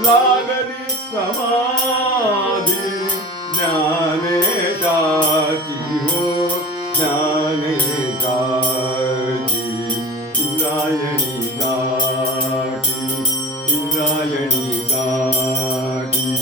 लागली समाधी ज्ञानेशाची हो ज्ञानेशाची इंद्रायणी गाठी इंद्रायणी गाठी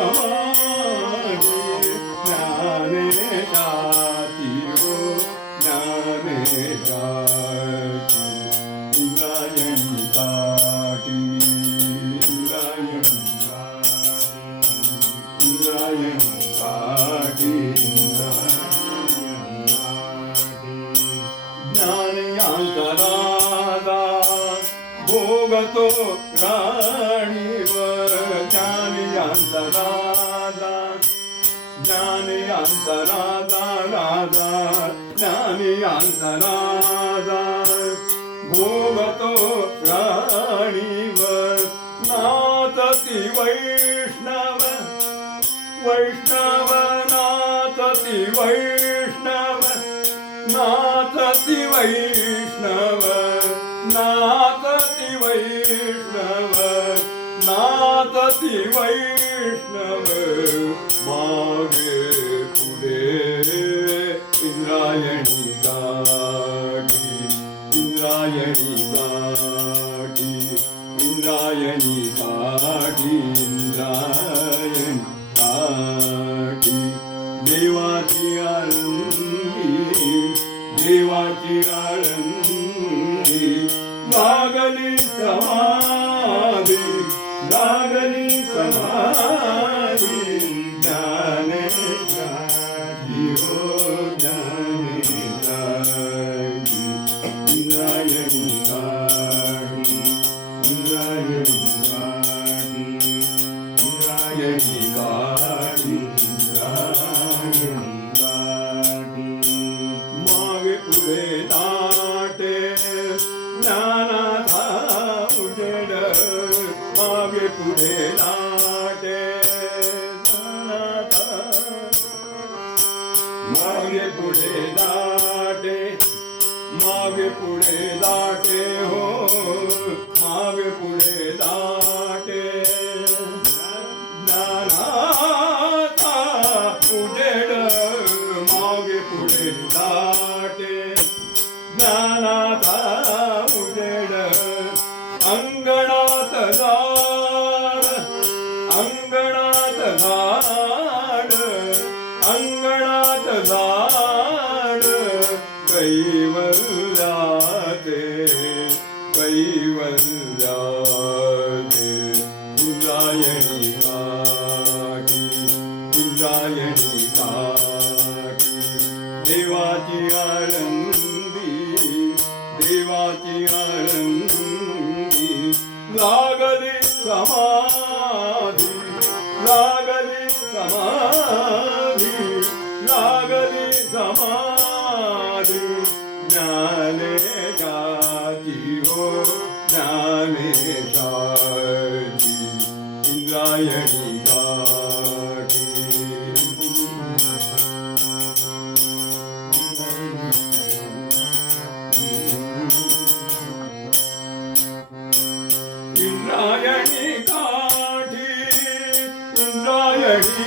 啊么？ಅಂತರಾದ ಜ್ಞಾನಿ ಅಂತರಾದ ರಾಧ ಜ್ಞಾನಿ ಅಂತರಾದ ಭೋಗತೋ ಪ್ರಾಣಿವ ನಾತತಿ ವೈಷ್ಣವ वैष्णव ನಾತತಿ वैष्णव ನಾತತಿ ವೈಷ್ಣವ वैष्णव मागे Shivo मागे पुढे दाटे हो मागे पुढे दाटे ज्ञानाचा उजेड मागे पुढे दाटे ज्ञानाचा கைவந்தாது குந்தாயணி காடி குந்தாயணி காடி தேவாதி ஆழந்தி தேவாதி ஆழந்தி நாகதி சமாதி நாகதி சமாதி நாயணியாடி நாயணி காடி நாயணி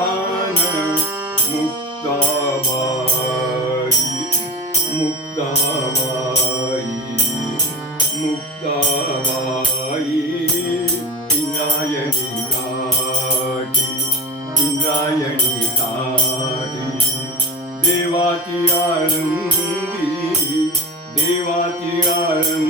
Bye. মুক্তাবাই মুক্তাবাই মুক্তাবাই ইন্দ্রায়ণী কাটি ইন্দ্রায়ণী কাটি দেবাতি আনন্দি দেবাতি আনন্দ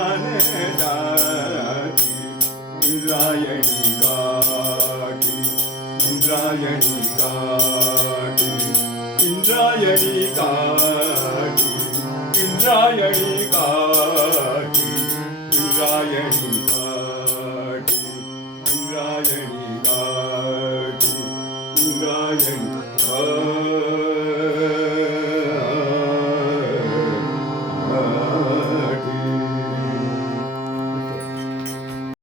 ஞானி இந்திராயணி காட்டி இந்திராயணி காட்டி இந்திராயணி காட்டி இந்திராயணி காட்டி இந்திராயணி காட்டி இந்திராயணி காட்டி இந்திராயணி